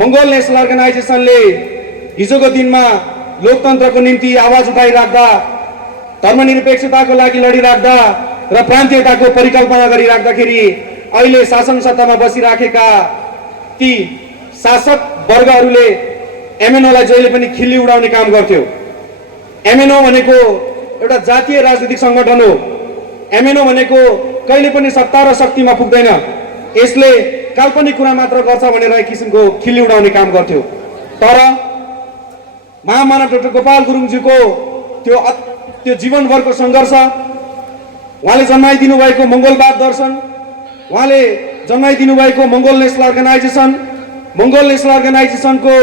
मङ्गोल national अर्गनाइजेसनले हिजोको दिनमा लोकतन्त्रको निम्ति आवाज उठाइराख्दा, धर्मनिरपेक्षताको लागि लडिराख्दा र प्रान्तीयताको परिकल्पना गरिराख्दाखेरि अहिले शासन सत्तामा बसिराखेका ती शासक वर्गहरूले एमएनओलाई जहिले पनि खिल्ली उडाउने काम गर्थ्यो। एमएनओ भनेको एउटा जातीय राजनीतिक सङ्गठन हो। एमएनओ भनेको कहिले पनि सत्ता र शक्तिमा पुग्दैन, यसले काल्पनिक कुरा मात्र गर्छ भनेर एक किसिमको खिल्ली उडाउने काम गर्थ्यो। तर महामानव डाक्टर गोपाल गुरुङज्यूको त्यो जीवनभरको सङ्घर्ष, उहाँले जन्माइदिनु भएको मङ्गोलवाद दर्शन, उहाँले जन्माइदिनु भएको मङ्गोल नेसनल अर्गनाइजेसन, मङ्गोल नेसनल अर्गनाइजेसनको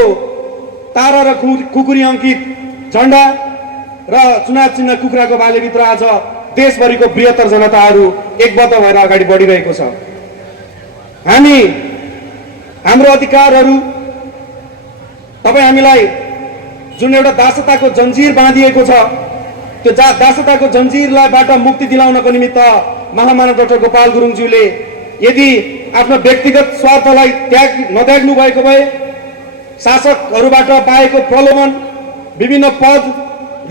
तारा र कुकुरी अङ्कित झन्डा र चुनाव चिन्ह कुखुराको बालेभित्र आज देशभरिको बृहत्तर जनताहरू एकबद्ध भएर अगाडि बढिरहेको छ। हामी हाम्रो अधिकारहरू, तपाईँ हामीलाई जुन एउटा दासताको जन्जिर बाँधिएको छ, त्यो दासताको जन्जिरलाईबाट मुक्ति दिलाउनको निमित्त महामानव डाक्टर गोपाल गुरुङज्यूले यदि आफ्नो व्यक्तिगत स्वार्थलाई नत्याग्नु भएको भए, शासकहरूबाट पाएको प्रलोभन, विभिन्न पद,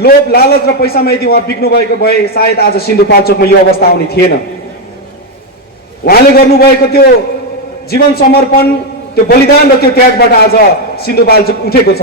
लोभ, लालच र पैसामा यदि उहाँ बिक्नु भएको भए सायद आज सिन्धुपाल्चोकमा यो अवस्था आउने थिएन। उहाँले गर्नुभएको त्यो जीवन समर्पण, त्यो बलिदान र त्यो त्यागबाट आज सिन्धुपाल्चोक उठेको छ।